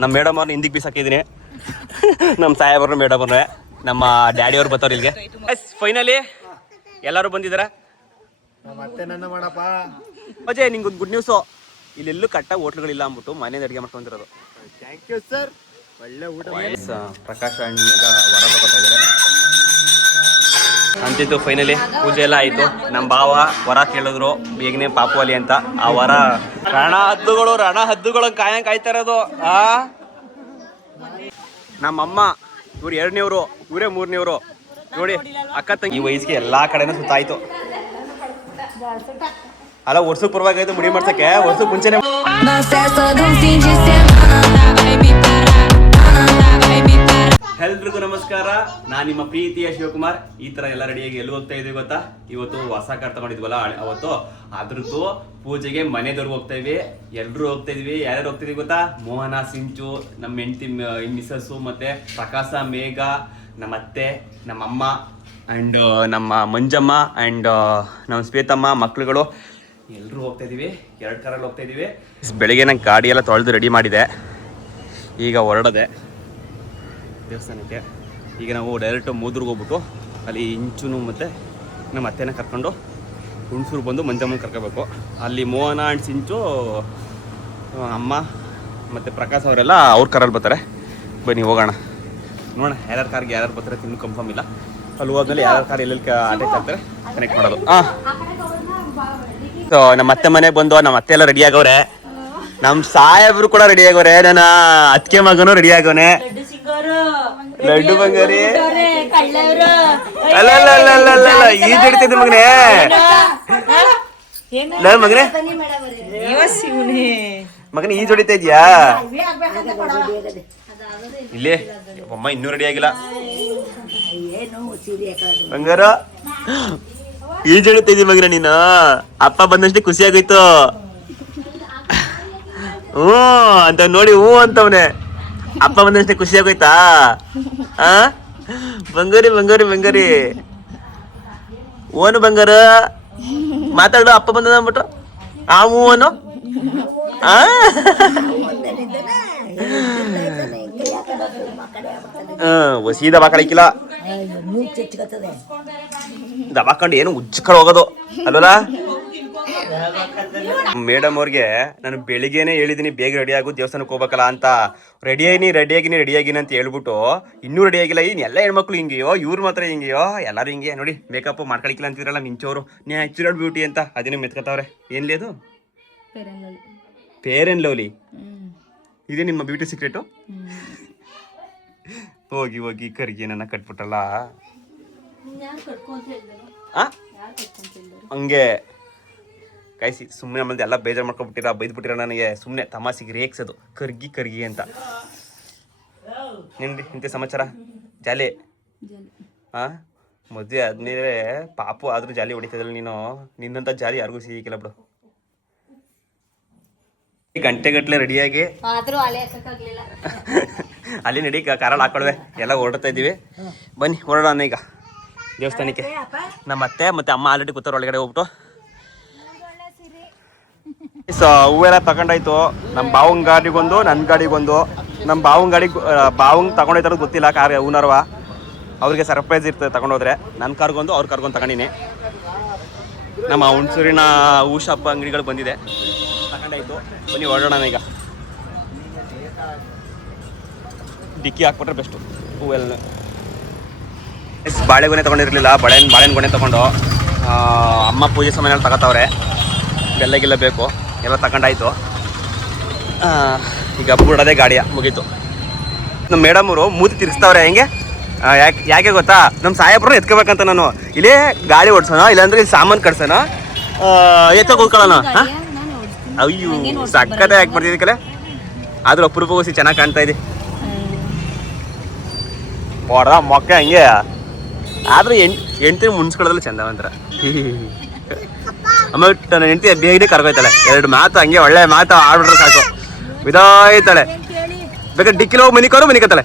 ನಮ್ಮ ಮೇಡಮ್ ಅವ್ರನ್ನ ಹಿಂದಿಗೆ ಬೀಸಾಕಿದ್ದೀನಿ. ನಮ್ಮ ಸಾಹೇಬ್ರ ಮೇಡಮ್ ಅವ್ರೆ, ನಮ್ಮ ಡ್ಯಾಡಿ ಅವ್ರು ಬರ್ತಾವ್ರು ಇಲ್ಲಿಗೆ. ಫೈನಲಿ ಎಲ್ಲರೂ ಬಂದಿದಾರ. ಅಜಯ್, ನಿಂಗೊಂದು ಗುಡ್ ನ್ಯೂಸು, ಇಲ್ಲೆಲ್ಲೂ ಕಟ್ಟಾಗಿ ಹೋಟ್ಲುಗಳಿಲ್ಲ ಅಂದ್ಬಿಟ್ಟು ಮನೇಲಿ ಅಡುಗೆ ಮಾಡ್ಕೊಂಡಿರೋದು. Thank you sir. ಒಳ್ಳೆ ಊಟ. ಪ್ರಕಾಶ್ ಅಣ್ಣಿಗ ವರ ತಗೋತಾ ಇದ್ದಾರೆ ಅಂತಿದ್ದು. ಫೈನಲಿ ಪೂಜೆ ಎಲ್ಲ ಆಯಿತು. ನಮ್ಮ ಭಾವ ವರ ಕೇಳಿದ್ರು, ಬೇಗನೆ ಪಾಪುವಲಿ ಅಂತ. ಆ ವರ ರಣ ಹದ್ದುಗಳು ಕಾಯ್ತಾ ಇರೋದು. ನಮ್ಮಮ್ಮ ಇವ್ರು 2ನೇವ್ರು, ಇವರೇ 3ನೇವ್ರು ನೋಡಿ. ಅಕ್ಕ ತಂಗಿ ಈ ವಯಸ್ಸಿಗೆ ಎಲ್ಲಾ ಕಡೆನೂ ಸುತ್ತಾಯ್ತು. ಅಲ್ಲ, ವರ್ಷಕ್ಕೆ ಪರವಾಗಿತ್ತು ಮುಡಿ ಮಾಡ್ಸಕ್ಕೆ. ವರ್ಷಕ್ಕೆ ಮುಂಚೆನೆ ಎಲ್ರಿಗೂ ನಮಸ್ಕಾರ. ನಾನು ನಿಮ್ಮ ಪ್ರೀತಿಯ ಶಿವಕುಮಾರ್. ಈ ತರ ಎಲ್ಲ ರೆಡಿಯಾಗಿ ಎಲ್ಲಿ ಹೋಗ್ತಾ ಇದೀವಿ ಗೊತ್ತಾ? ಇವತ್ತು ಹೊಸ ಕಾರ್ತ ಮಾಡಿದ್ವಲ್ಲ ಅವತ್ತು, ಅದ್ರದ್ದು ಪೂಜೆಗೆ ಮನೆದವ್ರಿಗೆ ಹೋಗ್ತಾ ಇದ್ವಿ. ಎಲ್ರು ಹೋಗ್ತಾ ಇದೀವಿ. ಯಾರ್ಯಾರು ಹೋಗ್ತಾ ಇದೀವಿ ಗೊತ್ತಾ? ಮೋಹನ, ಸಿಂಚು, ನಮ್ಮ ಹೆಂಡತಿ ಮಿಸಸ್ಸು, ಮತ್ತೆ ಪ್ರಕಾಶ, ಮೇಘ, ನಮ್ಮ ಅತ್ತೆ, ನಮ್ಮಮ್ಮ ಅಂಡ್ ನಮ್ಮ ಮಂಜಮ್ಮ ಅಂಡ್ ನಮ್ಮ ಶ್ವೇತಮ್ಮ ಮಕ್ಳುಗಳು ಎಲ್ಲರೂ ಹೋಗ್ತಾ ಇದೀವಿ. 2 ಕಾರಲ್ಲಿ ಹೋಗ್ತಾ ಇದೀವಿ. ಬೆಳಿಗ್ಗೆ ನಂಗೆ ಗಾಡಿ ಎಲ್ಲ ತೊಳೆದು ರೆಡಿ ಮಾಡಿದೆ. ಈಗ ಹೊರಡದೆ ದೇವಸ್ಥಾನಕ್ಕೆ. ಈಗ ನಾವು ಡೈರೆಕ್ಟು ಮೂದ್ರಿಗೆ ಹೋಗ್ಬಿಟ್ಟು ಅಲ್ಲಿ ಇಂಚುನು ಮತ್ತು ನಮ್ಮ ಅತ್ತೆನ ಕರ್ಕೊಂಡು ಹುಣಸೂರು ಬಂದು ಮಂಜಮ್ಮನ ಕರ್ಕೋಬೇಕು. ಅಲ್ಲಿ ಮೋಹನ ಆ್ಯಂಡ್ ಸಿಂಚು, ಅಮ್ಮ ಮತ್ತು ಪ್ರಕಾಶ್ ಅವರೆಲ್ಲ ಅವ್ರ ಕಾರಲ್ಲಿ ಬರ್ತಾರೆ. ಬನ್ನಿ ಹೋಗೋಣ, ನೋಡೋಣ ಯಾರ್ಯಾರ ಕಾರ್ಗೆ ಯಾರ್ಯಾರು ಬರ್ತಾರೆ. ತಿನ್ನು ಕನ್ಫರ್ಮ್ ಇಲ್ಲ. ಅಲ್ಲಿ ಹೋದ್ಮೇಲೆ ಯಾರ್ಯಾರ ಕಾರ್ ಎಲ್ಲೆಲ್ಲಿ ಅಟ್ಯಾಚ್ ಆಗ್ತಾರೆ ಕನೆಕ್ಟ್ ಮಾಡೋದು. ಸೊ ನಮ್ಮ ಅತ್ತೆ ಮನೆಗೆ ಬಂದು ನಮ್ಮ ಅತ್ತೆ ಎಲ್ಲ ರೆಡಿ ಆಗವ್ರೆ. ನಮ್ಮ ಸಾಹೇಬ್ರು ಕೂಡ ರೆಡಿ ಆಗವ್ರೆ. ನನ್ನ ಅತ್ತಿಗೆ ಮಗನೂ ರೆಡಿ ಆಗವನೆ. ಲಡ್ಡು ಬಂಗಾರಿ ಅಲ್ಲ ಈಜ್ ಹಿಡಿತಿದ್ದೆ ಮಗನೇ. ಮಗನೇ ಈಜ್ ಹೊಡಿತಾ ಇದ್ಯಾ? ಇಲ್ಲೇ ಅಮ್ಮ ಇನ್ನೂ ರೆಡಿ ಆಗಿಲ್ಲ. ಬಂಗಾರ ಈಜ್ ಹಿಡಿತಾ ಇದ್ದಿ ಮಗನ ನೀನು. ಅಪ್ಪ ಬಂದಷ್ಟೇ ಖುಷಿ ಆಗೋಯ್ತು. ಹ್ಞೂ ಅಂತ ನೋಡಿ, ಹ್ಞೂ ಅಂತವನೆ. ಅಪ್ಪ ಬಂದಷ್ಟೇ ಖುಷಿ ಆಗೋಯ್ತಾ? ಬಂಗಾರಿ ಬಂಗಾರಿ ಬಂಗಾರಿ ಓನು ಬಂಗಾರ ಮಾತಾಡು. ಅಪ್ಪ ಬಂದ ಅಂದ್ಬಿಟ್ಟು ಹ್ಞೂ ಅನು. ಸೀದಾ ಬಾಕಳಿಕ್ಕಿಲ್ಲ, ದಬಾಕೊಂಡು ಏನು ಉಜ್ಜಕಡೆ ಹೋಗೋದು ಅಲ್ವಲ್ಲ. ಮೇಡಮ್ ಅವ್ರಿಗೆ ನಾನು ಬೆಳಿಗ್ಗೆನೆ ಹೇಳಿದೀನಿ ಬೇಗ ರೆಡಿ ಆಗು, ದೇವಸ್ಥಾನಕ್ಕೆ ಹೋಗ್ಬೇಕಲ್ಲ ಅಂತ. ರೆಡಿಯಾಗಿನಿ ಅಂತ ಹೇಳ್ಬಿಟ್ಟು ಇನ್ನೂ ರೆಡಿ ಆಗಿಲ್ಲ. ಇನ್ನು ಎಲ್ಲ ಹೆಣ್ಮಕ್ಳು ಹಿಂಗೆಯೋ, ಇವ್ರು ಮಾತ್ರ ಹಿಂಗೆಯೋ, ಎಲ್ಲರೂ ಹಿಂಗೆ ನೋಡಿ. ಮೇಕಪ್ ಮಾಡ್ಕೊಳಿಕ್ಕಿಲ್ಲ ಅಂತಿದ್ರಲ್ಲ ಮಿಂಚೋರು, ನ್ಯಾಚುರಲ್ ಬ್ಯೂಟಿ ಅಂತ ಅದೇನು ಮೆತ್ಕೋತಾವ್ರೆ. ಏನ್ಲಿ ಅದು? Fair and lovely. ಇದೇ ನಿಮ್ಮ ಬ್ಯೂಟಿ ಸೀಕ್ರೆಟು? ಹೋಗಿ ಕರಿಗೆ ನನ್ನ ಕಟ್ಬಿಟ್ಟಲ್ಲ. ಹಂಗೆ ಕಾಯಿಸಿ ಸುಮ್ಮನೆ ಆಮೇಲೆ ಎಲ್ಲ ಬೇಜಾರು ಮಾಡ್ಕೊಬಿಟ್ಟಿರ, ಬೈದ್ಬಿಟ್ಟಿರ ನನಗೆ. ಸುಮ್ಮನೆ ತಮಾಸಿಗೆ ರೇಗ್ಸೋದು ಕರ್ಗಿ ಅಂತ. ನಿನ್ರಿ ಇಂಥ ಸಮಾಚಾರ ಜಾಲಿ. ಮದುವೆ ಆದ್ಮೇಲೆ ಪಾಪು ಆದ್ರೂ ಜಾಲಿ ಹೊಡಿತಿದ್ದಲ್ಲ ನೀನು. ನಿನ್ನಂತ ಜಾಲಿ ಯಾರಿಗೂ ಸಿಗಿಲ್ಲ ಬಿಡು. ಗಂಟೆಗಟ್ಟಲೆ ರೆಡಿಯಾಗಿ ಅಲ್ಲಿ ನಡಿ ಕಾರಲ್ಲಿ ಹಾಕೊಳ್ವೆ. ಎಲ್ಲ ಹೊರಡ್ತಾ ಇದ್ದೀವಿ. ಬನ್ನಿ ಹೊರಡೋಣ ಈಗ ದೇವಸ್ಥಾನಕ್ಕೆ. ನಮ್ಮ ಅತ್ತೆ ಮತ್ತೆ ಅಮ್ಮ ಆಲ್ರೆಡಿ ಕೂತಾರ ಒಳಗಡೆ ಹೋಗ್ಬಿಟ್ಟು. ಸೊ ಹೂವೆಲ್ಲ ತಗೊಂಡಾಯ್ತು. ನಮ್ಮ ಬಾವಂಗ್ ಗಾಡಿಗೊಂದು, ನನ್ನ ಗಾಡಿಗೊಂದು. ನಮ್ಮ ಬಾವಂಗ್ ತಗೊಂಡೋಯ್ತಾರ ಗೊತ್ತಿಲ್ಲ ಕಾರ್ ಓನರ್ವ. ಅವ್ರಿಗೆ ಸರ್ಪ್ರೈಸ್ ಇರ್ತದೆ ತಗೊಂಡೋದ್ರೆ. ನನ್ನ ಕಾರ್ಗೊಂದು ಅವ್ರ ಕಾರ್ಗೊಂದು ತಗೊಂಡಿನಿ. ನಮ್ಮ ಹುಣಸೂರಿನ ಹೂ ಶಾಪ್ ಅಂಗಡಿಗಳು ಬಂದಿದೆ, ತಗೊಂಡಾಯ್ತು. ಬನ್ನಿ ಹೊರಡೋಣ ಈಗ. ಡಿಕ್ಕಿ ಹಾಕ್ಬಿಟ್ರೆ ಬೆಸ್ಟು. ಹೂವೆಲ್ಲ ಬಾಳೆಗೊನೆ ತೊಗೊಂಡಿರಲಿಲ್ಲ, ಬಾಳೆಹಣ್ಣು ಗೊನೆ ತೊಗೊಂಡು ಅಮ್ಮ ಪೂಜೆ ಸಾಮಾನೆಲ್ಲ ತಗೋತಾವ್ರೆ. ಬೆಲ್ಲಗಿಲ್ಲ ಬೇಕು, ಎಲ್ಲ ತಗೊಂಡಾಯ್ತು. ಈಗ ಬಿಡೋದೇ ಗಾಡಿಯ ಮುಗೀತು. ನಮ್ಮ ಮೇಡಮ್ ಅವರು ಮೂತಿ ತಿರ್ಸ್ತಾವ್ರೆ. ಹೆಂಗೆ ಯಾಕೆ ಗೊತ್ತಾ? ನಮ್ಮ ಸಾಹೇಬ್ರು ಎತ್ಕೋಬೇಕಂತ ನಾನು. ಇಲ್ಲೇ ಗಾಡಿ ಓಡಿಸೋಣ, ಇಲ್ಲಾಂದ್ರೆ ಇಲ್ಲಿ ಸಾಮಾನು ಕಟ್ಸೋಣ, ಎತ್ತ ಕೂತ್ಕೊಳ್ಳೋಣ. ಅಯ್ಯೋ ಸಕ್ಕತ್ತೆ ಯಾಕೆ ಬರ್ತಿದ್ದೆ ಕಲೆ. ಆದ್ರೂ ಅಪರೂಪಗೋಸಿ ಚೆನ್ನಾಗಿ ಕಾಣ್ತಾ ಇದೆ. ಹೊಡ್ದ ಮೊಕ್ಕ ಹಂಗೆ. ಆದ್ರೆ ಹೆಂಡ್ತಿ ಮುನ್ಸ್ಕೊಳ್ಳೋದ್ರಲ್ಲಿ ಚಂದ ಒಂಥರ. ಆಮೇಲೆ ನನ್ನ ಹೆಂಡ್ತಿ ಬೇಗನೆ ಕರ್ಕೊಯ್ತಾಳೆ. 2 ಮಾತು ಹಂಗೆ ಒಳ್ಳೆ ಮಾತು ಆಡ್ಬಿಟ್ರೆ ಸಾಕು, ಬಿದಾಯ್ತಾಳೆ. ಬೇಕಾದ್ರೆ ಡಿಕ್ಕಿಲಿ ಹೋಗಿ ಮನಿಕತ್ತಾಳೆ.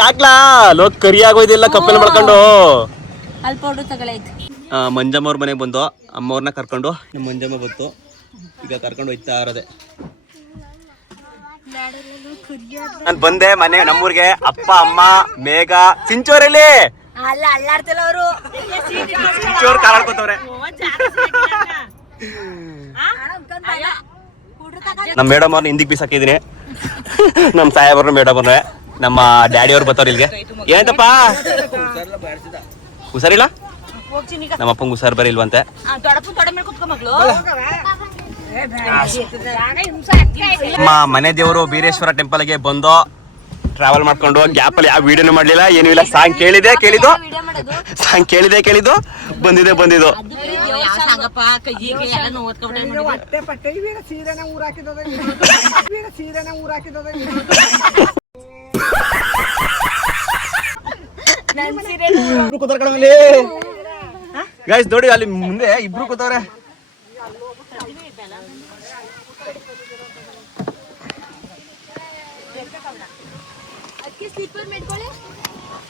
ಯಾಕ್ಲಾ ಲೋಕ್ ಕರಿ ಆಗೋದಿಲ್ಲ ಕಪ್ಪೆಲ್ಲ ಮಾಡ್ಕೊಂಡು. ಮಂಜಮ್ಮ ಅವ್ರ ಮನೆಗೆ ಬಂದು ಅಮ್ಮವ್ರನ್ನ ಕರ್ಕೊಂಡು. ನಮ್ಮ ಮಂಜಮ್ಮ ಬಂತು. ಈಗ ಕರ್ಕೊಂಡು ಹೋಯ್ತಾ ಇರೋದೆ. ನಾನು ಬಂದೆ ಮನೆ ನಮ್ಮೂರ್ಗೆ. ಅಪ್ಪ ಅಮ್ಮ ಮೇಘ ಸಿಂಚೋರಲ್ಲಿ ಸಿಂಚೋರ್ ಕಾಲಾಡ್ಕೊತವ್ರೆ. ನಮ್ಮ ಮೇಡಮ್ ಅವ್ರನ್ನ ಹಿಂದಿಗೆ ಬೀಸಾಕಿದೀನಿ. ನಮ್ಮ ಸಾಹೇಬ್ರ ಮೇಡಮ್ ಅವ್ರೆ, ನಮ್ಮ ಡ್ಯಾಡಿ ಅವ್ರು ಬರ್ತಾವ್ರ ಇಲ್ಲಿಗೆ. ಏನಂತಪ್ಪ ಹುಷಾರಿಲ್ಲ? ನಮ್ಮ ಅಪ್ಪಂಗೆ ಹುಷಾರ್ ಬರಿಲ್ವಂತೆ. ನಮ್ಮ ಮನೆ ದೇವರು ಬೀರೇಶ್ವರ ಟೆಂಪಲ್ಗೆ ಬಂದು ಟ್ರಾವೆಲ್ ಮಾಡ್ಕೊಂಡು ಗ್ಯಾಪ್ ಅಲ್ಲಿ ಯಾವ ವಿಡಿಯೋನು ಮಾಡ್ಲಿಲ್ಲ, ಏನೂ ಇಲ್ಲ. ಸಾಂಗ್ ಕೇಳಿದ್ದು ಬಂದಿದ್ದು. ಗೈಸ್ ನೋಡಿ ಅಲ್ಲಿ ಮುಂದೆ ಇಬ್ರು ಕೂತವ್ರೆ.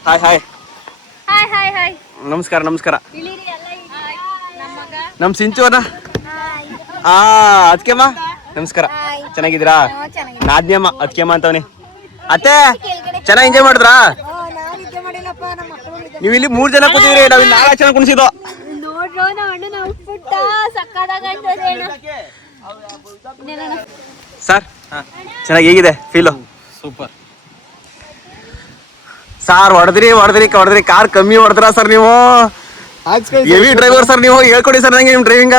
ಹಾಯ್ ನಮಸ್ಕಾರ. ನಮ್ ಸಿಂಚುವನ ಅದ್ಕೆಮ್ಮ ನಮಸ್ಕಾರ. ಚೆನ್ನಾಗಿದ್ದೀರಾ? ನಾದ್ನಿಯಮ್ಮ ಅದ್ಕೆಮ್ಮ ಅಂತವನಿ. ಅತ್ತೆ ಚೆನ್ನಾಗಿ ಎಂಜಾಯ್ ಮಾಡಿದ್ರಾ? ನೀವು ಇಲ್ಲಿ 3 ಜನ ಕೂತಿದ್ರಿ, ನಾವ್ ಇಲ್ಲಿ 4 ಜನ ಕುಣಿಸಿದ್ದು. ಸರ್ ಚೆನ್ನಾಗಿ ಹೇಗಿದೆ ಫೀಲು? Super sir. ಹೊಡೆದ್ರಿ ಕಾರ್ ಕಮ್ಮಿ ಹೊಡೆದ್ರ ಸರ್ ನೀವು? ಹೆವಿ ಡ್ರೈವರ್ ಸರ್ ನೀವು, ಹೇಳ್ಕೊಡಿ ಸರ್ ನಂಗೆ ನಿಮ್ ಡ್ರೈವಿಂಗ.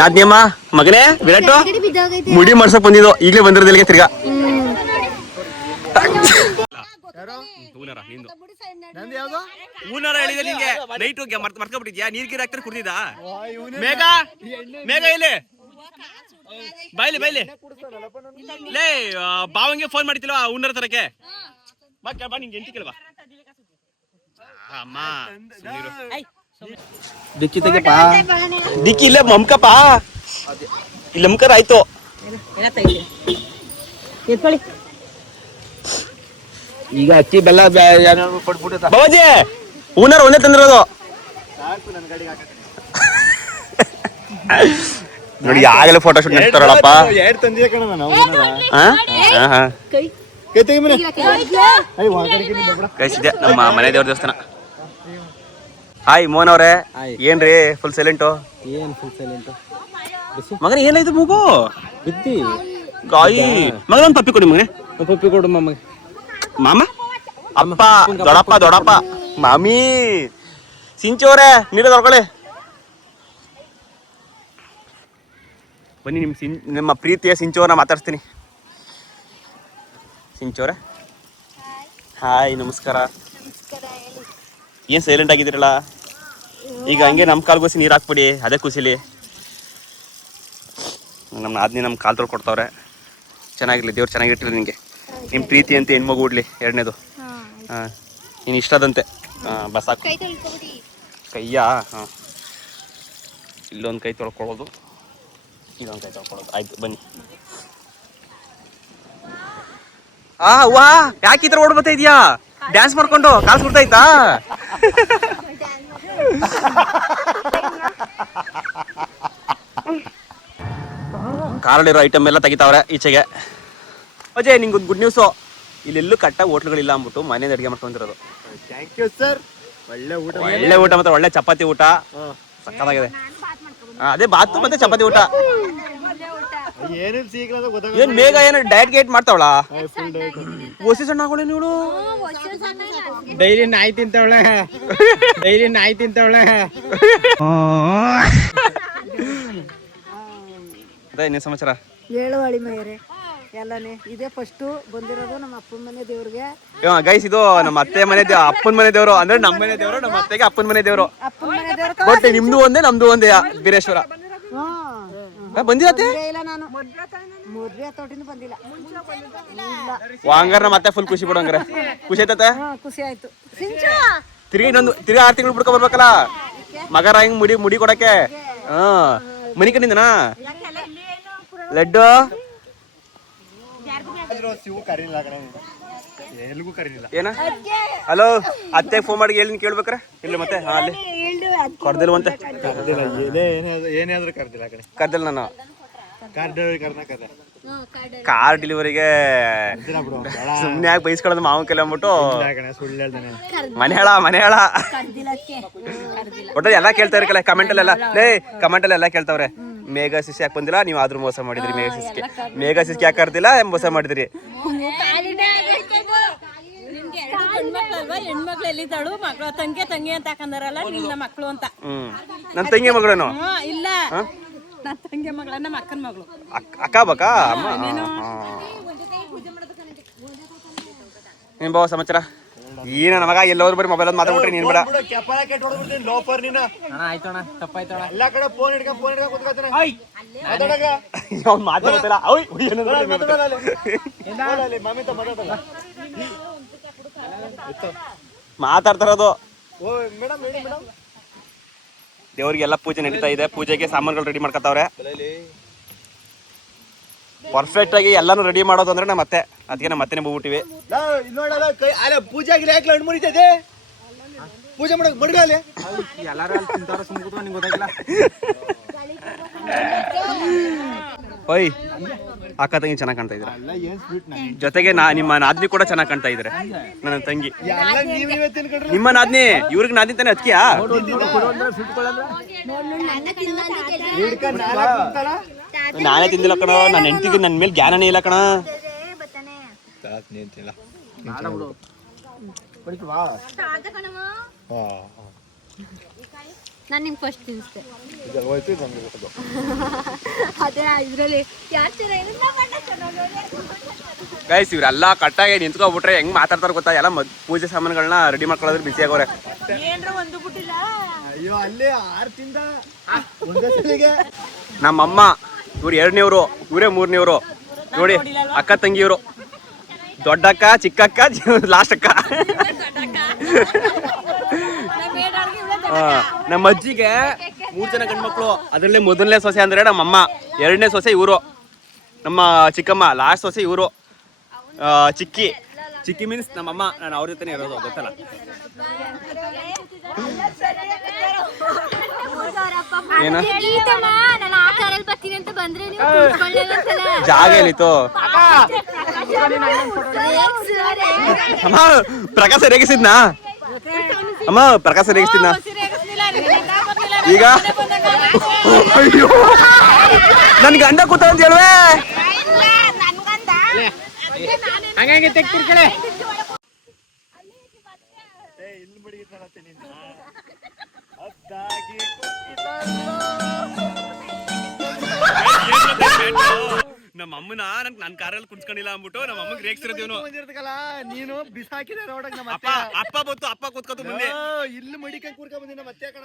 ನಾದ್ನಿಯಮ್ಮ ಮಗನೇ ವಿರಾಟ್ ಮುಡಿ ಮಾಡ್ಸಕ್ ಬಂದಿದ್ದು, ಈಗಲೇ ಬಂದಿರೋದು ಇಲ್ಲಿಗೆ ತಿರ್ಗಾ. ಮರ್ತ್ಬಿಟ್ಟಿದ್ಯಾ? ನೀರ್ ಗೀರ್ ಹಾಕ್ತಾರೆ ಕುಡ್ದಿದ್ದ? ಮೇಘ ಇಲ್ಲಿ ಬೈಲಿ ಲೇ, ಬಾವಂಗೆ ಫೋನ್ ಮಾಡಿತಿಲ್ವಾ ಉನ್ನರ ತರಕ್ಕೆ? ಬಾ ನಿಂಗೆ ಎಂಟಿ ಕೇಳ್ವಾ. ಅಮ್ಮ ಡಿಕ್ಕಿ ತೆಗೆಪ್ಪ, ಡಿಕ್ಕಿ ಇಲ್ಲೇ ಮಮ್ಕಪ್ಪ, ಇಲ್ಲಿ ಮಮ್ಕರ ಆಯ್ತು. ಈಗ ಅಕ್ಕಿ ಬೆಲ್ಲ ಬಾಬಾಜಿ ಊನರ್ ಒಂದೇ ತಂದಿರೋದು ನೋಡಿ. ಆಗಲೇ ಫೋಟೋ ಶೂಟ್ ಮಾಡ್ತಾರಲ್ಲಪ್ಪ. ಕಳಿಸಿದ್ದೆ ನಮ್ಮ ಮನೆ ದೇವ್ರ ದೇವಸ್ಥಾನ. ಹಾಯ್ ಮೋಹನ್ ಅವ್ರೆ, ಏನ್ರಿ ಫುಲ್ ಸೈಲೆಂಟು? ಮಗನ ಏನಾಯ್ತು ಮೂಗು ಬಿದ್ದಿ ಗಾಯಿ? ಮಗನ ಒಂದು ಪಪ್ಪಿ ಕೊಡಿ ಮಗನೇ. ಪಪ್ಪಿ ಕೊಡು ಮಾಮಗೆ. ಮಾಮ ಅಪ್ಪ ದೊಡ್ಡಪ್ಪ ಮಾಮಿ ಸಿಂಚೋರೆ ನೀರು ತೊಳ್ಕೊಳ್ಳಿ ಬನ್ನಿ. ನಿಮ್ಮ ಪ್ರೀತಿಯ ಸಿಂಚೋರನ್ನ ಮಾತಾಡ್ಸ್ತೀನಿ. ಸಿಂಚೋರೆ ಹಾಯ್ ನಮಸ್ಕಾರ. ಏನ್ ಸೈಲೆಂಟ್ ಆಗಿದ್ದೀರಲ್ಲ? ಈಗ ಹಂಗೆ ನಮ್ಮ ಕಾಲ್ಗೋಸಿ ನೀರು ಹಾಕ್ಬಿಡಿ, ಅದೇ ಖುಷಿಲಿ. ನಮ್ಮ ಆದ್ನಿ ನಮ್ಮ ಕಾಲು ತೊಳ್ಕೊಡ್ತಾವ್ರೆ. ಚೆನ್ನಾಗಿರ್ಲಿ, ದೇವ್ರು ಚೆನ್ನಾಗಿರ್ತಿಲ್ಲ ನಿನಗೆ. ನಿಮ್ಮ ಪ್ರೀತಿ ಅಂತ ಹೆಣ್ಮಗು ಉಡ್ಲಿ. ಎರಡನೇದು ನೀನು ಇಷ್ಟದಂತೆ ಬಸ್ ಹಾಕು. ಕೈಯಾ? ಹಾಂ, ಇಲ್ಲೊಂದು ಕೈ ತೊಳ್ಕೊಳ್ಳೋದು, ಇದೊಂದು ಕೈ ತೊಳ್ಕೊಳ್ಳೋದು. ಆಯ್ತು ಬನ್ನಿ. ವಾ ಯಾಕೆ ಈ ಥರ ಓಡ್ ಬರ್ತಾ ಇದೀಯಾ? ಡ್ಯಾನ್ಸ್ ಮಾಡ್ಕೊಂಡು ಕಾಸು ಕೊಡ್ತಾಯ್ತಾ? ಕಾರಲ್ಲಿರೋ ಐಟಮ್ ಎಲ್ಲ ತೆಗಿತಾವ್ರೆ ಈಚೆಗೆ. ಅಜಯ್ ನಿಂಗೊಂದು ಗುಡ್ ನ್ಯೂಸು, ಇಲ್ಲೆಲ್ಲೂ ಕಟ್ಟಾಗಿ ಹೋಟ್ಲುಗಳಿಲ್ಲ ಅಂದ್ಬಿಟ್ಟು ಮನೇಲಿ ಅಡುಗೆ ಮಾಡ್ಕೊಂಡಿರೋದು. Thank you sir. ಒಳ್ಳೆ ಊಟ ಮಾತ್ರ, ಒಳ್ಳೆ ಚಪಾತಿ ಊಟ ಸಕ್ಕತ್ತಾಗಿದೆ. ಅದೇ ಬಾತು ಮತ್ತೆ ಚಪಾತಿ ಊಟ. ಏನ್ ಮೇಘ ಏನು ಡಯಟ್ ಗೇಟ್ ಮಾಡ್ತಾವಳ? ಓಸಿ ಸಣ್ಣ ಹಾಕೊಳ್ಳಿ ನೀವು. ಡೈಲಿ ನಾಯಿ ತಿಂತವಳೆ. ಅದೇ ಇನ್ನೇನು ಸಮಾಚಾರ? ಹೇಳುವಳಿ ಮೈಯರೆ ಎಲ್ಲನೇ ಇದೇ ಫಸ್ಟು ಬಂದಿರೋದು ನಮ್ಮ ಅಪ್ಪನ ಮನೆ ದೇವ್ರಿಗೆ. ಗೈಸ್ ಇದು ನಮ್ಮ ಅತ್ತೆ ಮನೆ ಅಪ್ಪನ ಮನೆ ದೇವರು, ಅಂದ್ರೆ ನಮ್ಮ ಮನೆ ದೇವರು, ನಮ್ಮ ಅತ್ತೆಗೆ ಅಪ್ಪನ ಮನೆ ದೇವರು. ಬಟ್ ನಿಮ್ದು ಒಂದೇ ನಮ್ದು ಒಂದೇ ಬೀರೇಶ್ವರ. ಬಂದಿರತ್ತೆ ಇಲ್ಲ, ನಾನು ಮದ್ವೆ ತೋಟಿನೂ ಬಂದಿಲ್ಲ. ಹಂಗಾರ ಮತ್ತೆ ಫುಲ್ ಖುಷಿ ಬಿಡು. ಹಂಗಾರೆ ಖುಷಿ ಆಯ್ತತೆ? ಖುಷಿ ಆಯ್ತು. ತಿರ್ಗಿ 6 ತಿಂಗಳು ಬಿಡ್ಕೊ ಬರ್ಬೇಕಲ್ಲ ಮಗರ ಹಿಂಗ್ ಮುಡಿ ಕೊಡಕ್ಕೆ. ಮನಿ ಕಣ್ಣಿಂದನಾ ಲಡ್ಡು ಏನ? ಹಲೋ ಅತ್ತೆ ಫೋನ್ ಮಾಡಿ ಹೇಳಿ ಕೇಳ್ಬೇಕ್ರೆ ಇಲ್ಲ ಮತ್ತೆ ಅಲ್ಲಿ ಕೊಡ್ದಿಲ್ವಂತೆ ಏನಾದ್ರೂ ಕರ್ದಿಲ್ಲ ಕಡೆ ಕರ್ದಿಲ್ಲ ನಾನು ಕರ್ನಾಟಕದ ಕಾರ್ ಡೆಲಿವರಿಗೆ ಸುಮ್ಮನೆ ಯಾಕೆ ಬೈಸ್ಕೊಳ್ಳೋದು ಮಾವನ್ ಕೈಲಿ ಅಂದ್ಬಿಟ್ಟು ಸುಳ್ಳು ಹೇಳ್ತಾನೆ ಮನೆ ಹೇಳ ಒಟ್ಟು ಎಲ್ಲ ಕೇಳ್ತಾವ್ರೆ ಕಮೆಂಟಲ್ಲೆಲ್ಲ ಕಮೆಂಟಲ್ಲೆಲ್ಲ ಕೇಳ್ತಾವ್ರೆ ಮೇಘ ಶಿಶಿ ಯಾಕೆ ಬಂದಿಲ್ಲ ನೀವು ಆದ್ರೂ ಮೋಸ ಮಾಡಿದ್ರಿ ಮೇಘ ಶಿಸ್ಗೆ ಯಾಕೆ ಕರ್ದಿಲ್ಲ ಮೋಸ ಮಾಡಿದ್ರಿ ಹೆಣ್ಮಕ್ಳು ಎಲ್ಲಿದ್ದಾಳು ಮಕ್ಳು ತಂಗಿ ಅಂತ ಹಾಕಂದಾರಲ್ಲ ನಿನ್ನ ಮಕ್ಳು ಅಂತ ನನ್ನ ತಂಗಿ ಮಗಳೇನು ಇಲ್ಲ ನನ್ನ ತಂಗಿ ಮಗಳ ನಮ್ಮ ಅಕ್ಕನ ಮಗಳು ಅಕ್ಕ ಬಕ್ಕ ಅಮ್ಮ ಏನ್ ಬಾವ ಸಮಾಚಾರ ಏನ ನಮಗ ಎಲ್ಲೋದ್ರು ಬರೀ ಮೊಬೈಲ್ ಮಾತಾಡ್ಬಿಟ್ರಿ ನೀನ್ ಬೇಡ ಆಯ್ತಣ್ಣ ತಪ್ಪಾಯ್ತಣ್ಣ ಎಲ್ಲ ಕಡೆ ಫೋನ್ ಹಿಡ್ಕೊಂಡು ಕೂತ್ಕೊತಾನೆ ಅವ್ನು ಮಾತಾಡ್ತಿಲ್ಲ ಮಾತಾಡ್ತಾರದು ಮೇಡಮ್ ಹೇಳಿ ಮೇಡಮ್ ದೇವ್ರಿಗೆಲ್ಲ ಪೂಜೆ ನಡೀತಾ ಇದೆ ಪೂಜೆಗೆ ಸಾಮಾನುಗಳು ರೆಡಿ ಮಾಡ್ಕೊತಾವ್ರೆ ಪರ್ಫೆಕ್ಟ್ ಆಗಿ ಎಲ್ಲಾನು ರೆಡಿ ಮಾಡೋದು ಅಂದ್ರೆ ನಮ್ಮ ಮತ್ತೆ ಅದಕ್ಕೆ ನಮ್ಮ ಮತ್ತೆ ಹೋಗ್ಬಿಟ್ಟಿವಿ ನೋಡಲ್ಲ ಕೈ ಅಲ್ಲ ಪೂಜೆ ಆಗಿಲ್ಲ ಯಾಕೆ ಹಣ್ಣು ಮುರಿತೈತೆ ಪೂಜೆ ಮಾಡಕ್ ಮಡ್ಗಾಲೆ ಎಲ್ಲಾರು ಅಲ್ಲಿ ತಿಂತಾರ ಸುಮ್ಮನೆ ಕೂತ್ಕೊಂಡು ನಿಂಗೆ ಗೊತ್ತಾಗಿಲ್ಲ ಓಯ್ ಅಕ್ಕ ತಂಗಿ ಚೆನ್ನಾಗಿ ಕಾಣ್ತಾ ಇದ್ರ ಜೊತೆಗೆ ನಿಮ್ಮ ನಾದ್ನಿ ಕೂಡ ಚೆನ್ನಾಗಿ ಕಾಣ್ತಾ ಇದ್ರೆ ನನ್ನ ತಂಗಿ ನಿಮ್ಮ ನಾದ್ನಿ ಇವ್ರಿಗೆ ನಾದ್ನಿ ತಾನೆ ಅದಕ್ಕಿಯಾ ನಾನೇ ತಿಂದಿಲ್ಲ ಕಣ ನನ್ನ ಹೆಂಡತಿಗೆ ನನ್ನ ಮೇಲೆ ಜ್ಞಾನನೇ ಇಲ್ಲ ಕಣ ನಾನು ನಿಮ್ಗೆ ಫಸ್ಟ್ ತಿನ್ನಿಸ್ತೆ ಅದೇ ಇದರಲ್ಲಿ ಗೈಸ್ ಇವರೆಲ್ಲ ಕಟ್ಟಾಗಿ ನಿಂತ್ಕೊಬಿಟ್ರೆ ಹೆಂಗ್ ಮಾತಾಡ್ತಾರ ಗೊತ್ತಾ ಎಲ್ಲ ಪೂಜೆ ಸಾಮಾನುಗಳನ್ನ ರೆಡಿ ಮಾಡ್ಕೊಳ್ಳೋದ್ರೆ ಬಿಸಿ ಆಗೋರೆ ಅಯ್ಯೋ ಅಲ್ಲೇ 6 ತಿಂದ ಒಂದೇ ಸಲಿಗೆ ನಮ್ಮಮ್ಮ ಇವ್ರು 2ನೇವ್ರು ಇವರೇ 3ನೇವ್ರು ನೋಡಿ ಅಕ್ಕ ತಂಗಿಯವರು ದೊಡ್ಡಕ್ಕ ಚಿಕ್ಕಕ್ಕ ಲಾಸ್ಟ್ ಅಕ್ಕ ನಮ್ಮ ಅಜ್ಜಿಗೆ 3 ಜನ ಗಂಡ್ಮಕ್ಳು ಅದರಲ್ಲಿ ಮೊದಲನೇ ಸೊಸೆ ಅಂದ್ರೆ ನಮ್ಮಮ್ಮ 2ನೇ ಸೊಸೆ ಇವರು ನಮ್ಮ ಚಿಕ್ಕಮ್ಮ ಲಾಸ್ಟ್ ಸೊಸೆ ಇವರು ಚಿಕ್ಕಿ ಮೀನ್ಸ್ ನಮ್ಮಮ್ಮ ನಾನು ಅವ್ರ ಜೊತೆನೇ ಇರೋದು ಗೊತ್ತಲ್ಲ ಏನ ಜಾಗ ಎಲ್ಲಿತ್ತು ಅಮ್ಮ ಪ್ರಕಾಶ ರೇಗಿಸಿದ್ನಾ ಅಮ್ಮ ಪ್ರಕಾಶ ರೇಗಿಸ್ತಿದ್ನಾ ಈಗ ಅಯ್ಯೋ ನನ್ ಗಂಡ ಕೂತ ಅಂತ ಹೇಳುವೆ ಹಂಗೆ ತೆಗ್ತಿರ್ಕಳೆ ನಮ್ಮ ಅಮ್ಮನ ನನ್ ಕಾರಲ್ಲಿ ಕುಂತ್ಕೊಂಡಿಲ್ಲ ಅಂದ್ಬಿಟ್ಟು ನಮ್ಮ ಅಮ್ಮಗೆ ರೇಗಿಸಿರೋದೇನು ನೀನು ಬಿಸಾಕಿದ ರೋಡಕ್ ನಮ್ಮ ಅಪ್ಪ ಬತ್ತು ಅಪ್ಪ ಕೂತ್ಕೊತು ಮುಂದೆ ಇಲ್ಲಿ ಮಡಿಕಂಗ್ ಕೂರ್ಕ ಬಂದಿ ನಮ್ಮ ಅತ್ತೆ ಕಣ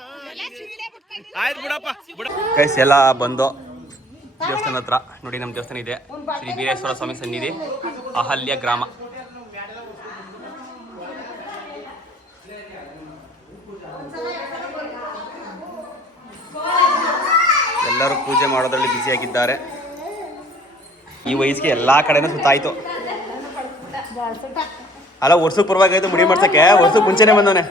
ಆಯ್ತು ಬಿಡಪ್ಪ ಕೈಸ್ ಎಲ್ಲ ಬಂದು ದೇವಸ್ಥಾನ ಹತ್ರ ನೋಡಿ ನಮ್ಮ ದೇವಸ್ಥಾನ ಇದೆ ಶ್ರೀ ವೀರೇಶ್ವರ ಸ್ವಾಮಿ ಸನ್ನಿಧಿ ಅಹಲ್ಯ ಗ್ರಾಮ ಎಲ್ಲರೂ ಪೂಜೆ ಮಾಡೋದ್ರಲ್ಲಿ ಬ್ಯುಸಿಯಾಗಿದ್ದಾರೆ ಈ ವಯಸ್ಸಿಗೆ ಎಲ್ಲಾ ಕಡೆನೂ ಸುತ್ತಾಯ್ತು ಅಲ್ಲ ವರ್ಷಕ್ಕೆ ಪರವಾಗಿತ್ತು ಮುಡಿ ಮಾಡ್ಸಕ್ಕೆ ವರ್ಷಕ್ಕೆ ಮುಂಚೆನೆ ಬಂದವನೆ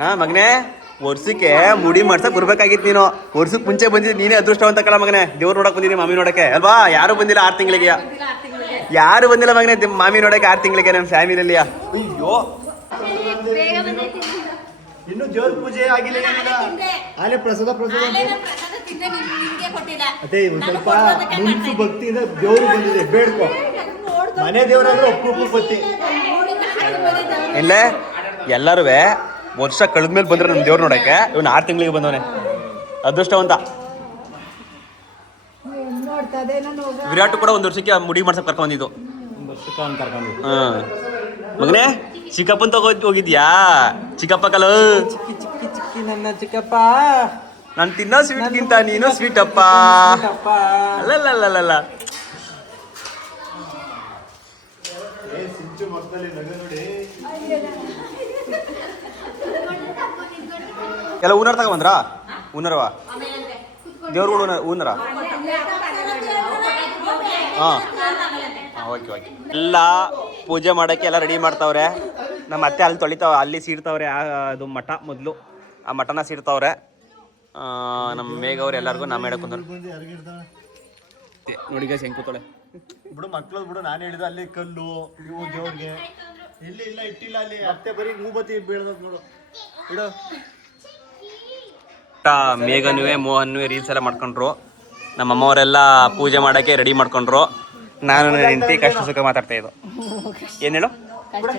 ಹಾ ಮಗನೇ ವರ್ಷಕ್ಕೆ ಮುಡಿ ಮಾಡ್ಸಕ್ ಬರ್ಬೇಕಾಗಿತ್ತು ನೀನು ವರ್ಷಕ್ಕೆ ಮುಂಚೆ ಬಂದಿದ್ದು ನೀನೇ ಅದೃಷ್ಟವಂತ ಕಳ ಮಗನೇ ದೇವ್ರು ನೋಡಕ್ ಬಂದಿದ್ದೀನಿ ಮಾಮಿ ನೋಡಕ್ಕೆ ಅಲ್ವಾ ಯಾರು ಬಂದಿಲ್ಲ 6 ತಿಂಗಳಿಗೆ ಯಾರು ಬಂದಿಲ್ಲ ಮಗನೇ ಮಾಮಿ ನೋಡಕ್ಕೆ 6 ತಿಂಗಳಿಗೆ ನಮ್ಮ ಫ್ಯಾಮಿಲಿಯಲ್ಲಿ ಅಯ್ಯೋ ಇನ್ನು ದೇವ್ರ ಪೂಜೆ ಆಗಿಲ್ಲ ಆಲೆ ಪ್ರಸಾದ ಅದೇ ಒಂದ್ ಸ್ವಲ್ಪ ಮುನ್ಸು ಭಕ್ತಿಯಿಂದ ದೇವ್ರು ಬಂದಿದೆ ಬೇಡ್ಕೊ ಮನೆ ದೇವರಾದ್ರೆ ಒಪ್ಪು ಬತ್ತಿ ಇಲ್ಲೇ ಎಲ್ಲರೂ ವರ್ಷ ಕಳೆದ್ಮೇಲೆ ಬಂದ್ರೆ ನಮ್ಮ ದೇವ್ರು ನೋಡಕ್ಕೆ ಇವನು 6 ತಿಂಗಳಿಗೆ ಬಂದವನೆ ಅದೃಷ್ಟವಂತ ವಿರಾಟ್ ಕೂಡ 1 ವರ್ಷಕ್ಕೆ ಮುಡಿ ಮಾಡ್ಸಕ್ ಕರ್ಕೊಂಡಿದ್ದು ಮಗನೇ ಚಿಕ್ಕಪ್ಪನ್ ಹೋಗಿದ್ಯಾ ಚಿಕ್ಕಪ್ಪ ಕಲ ಚಿಕ್ಕಿ ನನ್ನ ಚಿಕ್ಕಪ್ಪ ನಾನು ತಿನ್ನೋ ಸ್ವೀಟ್ಗಿಂತ ನೀನು ಸ್ವೀಟ್ ಅಪ್ಪ ಅಲ್ಲಲ್ಲ ಎಲ್ಲ ಊನರ್ ತಗೊಂಡ್ರ ಊನರವಾ ದೇವ್ರುಗಳು ಊನರ ಹಾಂ ಓಕೆ ಎಲ್ಲ ಪೂಜೆ ಮಾಡೋಕ್ಕೆ ಎಲ್ಲ ರೆಡಿ ಮಾಡ್ತಾವ್ರೆ ನಮ್ಮ ಅತ್ತೆ ಅಲ್ಲಿ ತೊಳಿತಾವ, ಅಲ್ಲಿ ಸೀಡ್ತಾವ್ರೆ. ಅದು ಮಠ ಮೊದಲು ಆ ಮಠನ ಸೀಡ್ತಾವ್ರೆ. ನಮ್ಮ ಮೇಘವ್ರು ಎಲ್ಲರಿಗೂ ನಮ್ಮ ಮೇಡಕ್ಕೆ ನೋಡಿ ಗೈಸ್ ಹೆಂಗ್ ಕೂತಾಳೆ. ಬಿಡು ಮಕ್ಳು ಬಿಡು, ನಾನು ಹೇಳಿದ ಅಲ್ಲಿ ಕಲ್ಲು ಇವು ದೇವ್ರಿಗೆ ಇಲ್ಲಿ ಇಲ್ಲ ಇಟ್ಟಿಲ್ಲ. ಅಲ್ಲಿ ಅತ್ತೆ ಬರೀ ಮೂಬತ್ತಿ ಬೀಳ್ದ ನೋಡು ಬಿಡು. ಮೇಘನುವೆ ಮೋಹನ್ವೇ ರೀಲ್ಸ್ ಎಲ್ಲ ಮಾಡ್ಕೊಂಡ್ರು. ನಮ್ಮ ಅಮ್ಮವರೆಲ್ಲ ಪೂಜೆ ಮಾಡೋಕ್ಕೆ ರೆಡಿ ಮಾಡ್ಕೊಂಡ್ರು. ನಾನು ನನ್ನ ಹೆಂಡತಿ ಕಷ್ಟ ಸುಖ ಮಾತಾಡ್ತಾ ಇದ್ದು. ಏನು ಹೇಳು?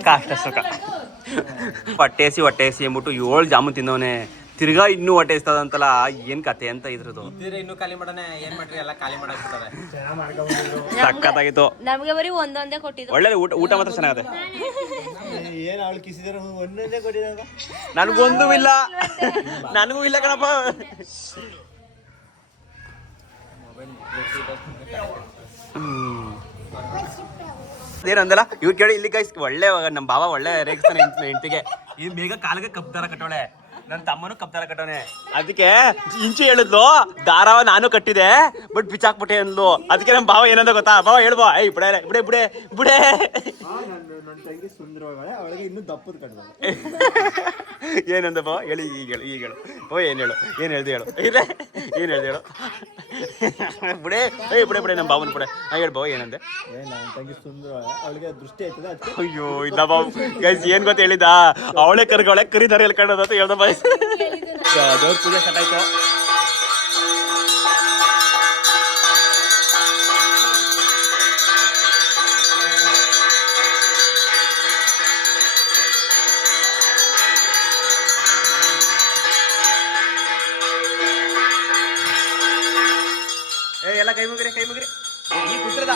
ಕಷ್ಟ ಸುಖ. ಹೊಟ್ಟೆಸಿ ಅಂದ್ಬಿಟ್ಟು 7 ಜಾಮೂನ್ ತಿಂದವನೇ. ತಿರ್ಗಾ ಇನ್ನೂ ಹೊಟ್ಟೆ ಇಸ್ತದಂತಲ್ಲ, ಏನ್ ಕತೆ ಅಂತ ಇದ್ರದ್ದು. ಇನ್ನು ಖಾಲಿ ಮಾಡೋಣ, ಏನ್ ಮಾಡ್ರಿ ಎಲ್ಲ ಖಾಲಿ ಮಾಡಾಕ್ಬಿಟ್ಟಾರೆ. ಸಖತ್ತಾಗಿತ್ತು. ನಮ್ಗೆ ಬರೀ ಒಂದೊಂದೇ ಕೊಟ್ಟಿದ್ದು. ಒಳ್ಳೆ ಊಟ ಮಾತ್ರ ಚೆನ್ನಾಗದೆ. ಏನ್ ಅವಳು ಕಿಸಿದಾರ ಒಂದೊಂದೇ ಕೊಟ್ಟಿದಾಗ ನನಗೊಂದೂ ಇಲ್ಲ, ನನಗೂ ಇಲ್ಲ ಕಣಪ್ಪ. ಏನಂದಲ್ಲ ಇವ್ರು ಕೇಳಿ ಇಲ್ಲಿ ಗೈಸ್ ಒಳ್ಳೆ ನಮ್ಮ ಬಾವ ಒಳ್ಳೆ ರೇಗಿಸ್ತಾನೆ ಹೆಂಡತಿಗೆ. ಈ ಬೇಗ ಕಾಲಿಗೆ ಕಪ್ದಾರ ಕಟ್ಟೋಳೆ, ನನ್ನ ತಮ್ಮನು ಕಪ್ದಾರ ಕಟ್ಟೋನೆ. ಅದಕ್ಕೆ ಇಂಚು ಹೇಳಿದ್ಲು ದಾರವ ನಾನು ಕಟ್ಟಿದೆ ಬಟ್ ಬಿಚ್ಚಾಕ್ಬಿಟ್ಟೆ ಅಂದ್ಲು. ಅದಕ್ಕೆ ನಮ್ಮ ಬಾವ ಏನಂದ ಗೊತ್ತಾ? ಬಾವ ಹೇಳ್ಬಾ, ಏಯ್ ಬಿಡೆ ಬಿಡೆ ಬಿಡೆ ಬಿಡೆ. ನನ್ನ ತಂಗಿ ಸುಂದರವಾಗಳೆ, ಅವಳಿಗೆ ಇನ್ನೂ ದಪ್ಪದ ಕಟ್ಟದ. ಏನಂದ ಬಾವ? ಹೇಳಿ ಈಗ ಹೇಳು ಓ ಏನು ಹೇಳು, ಏನು ಹೇಳ್ದೆ ಹೇಳು, ಏನು ಹೇಳ್ದೆ ಹೇಳು. ಬಿಡೆ ಏಯ್ ಬಿಡೆ ಬಿಡೆ ನಮ್ಮ ಬಾವನ ಬಿಡೆ. ಹೇಳಿ ಬಾವ ಏನಂದೆ? ನನ್ನ ತಂಗಿ ಸುಂದರವಾಗಳೆ, ಅವಳಿಗೆ ದೃಷ್ಟಿ ಆಯ್ತದ. ಅಯ್ಯೋ ಇಲ್ಲ ಬಾವ ಗೈಸ್ ಏನ್ ಗೊತ್ತ ಹೇಳಿದ, ಅವಳೆ ಕರಿದಾರೆ ಎಲ್ಕೊಂಡದ ಅಂತ ಹೇಳ್ದ ಬಾಯ್. ದೇವ್ರ ಪೂಜೆ ಸ್ಟಾರ್ಟ್ ಆಯ್ತು. ಎಲ್ಲ ಕೈ ಮುಗಿರಿ ಈ ಕುತ್ರದ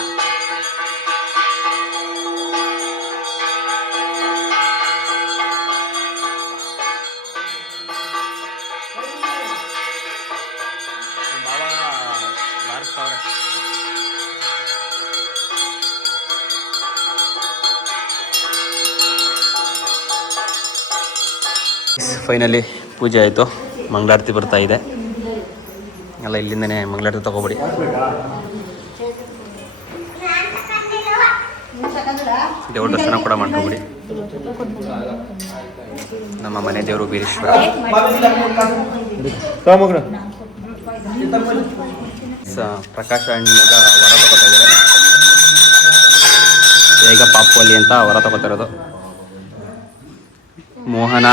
ಬಾವ ಬಾರಿಸ್ತಾವ್ರೆ. ಫೈನಲಿ ಪೂಜೆ ಆಯಿತು. ಮಂಗಳಾರತಿ ಬರ್ತಾ ಇದೆ. ಎಲ್ಲ ಇಲ್ಲಿಂದನೇ ಮಂಗಳಾರತಿ ತಗೋಬಿಡಿ. ದೇವ್ರ ದರ್ಶನ ಕೂಡ ಮಾಡ್ಕೊಬಿಡಿ. ನಮ್ಮ ಮನೆ ದೇವರು ಬೀರೇಶ್ವರ. ಪ್ರಕಾಶ್ ಅಣ್ಣಗ ವರ ತಗೋತಾ ಇದ್ದಾರೆ. ಬೇಗ ಪಾಪಲ್ಲಿ ಅಂತ ವರ ತಗೋತಾ ಇರೋದು. ಮೋಹನ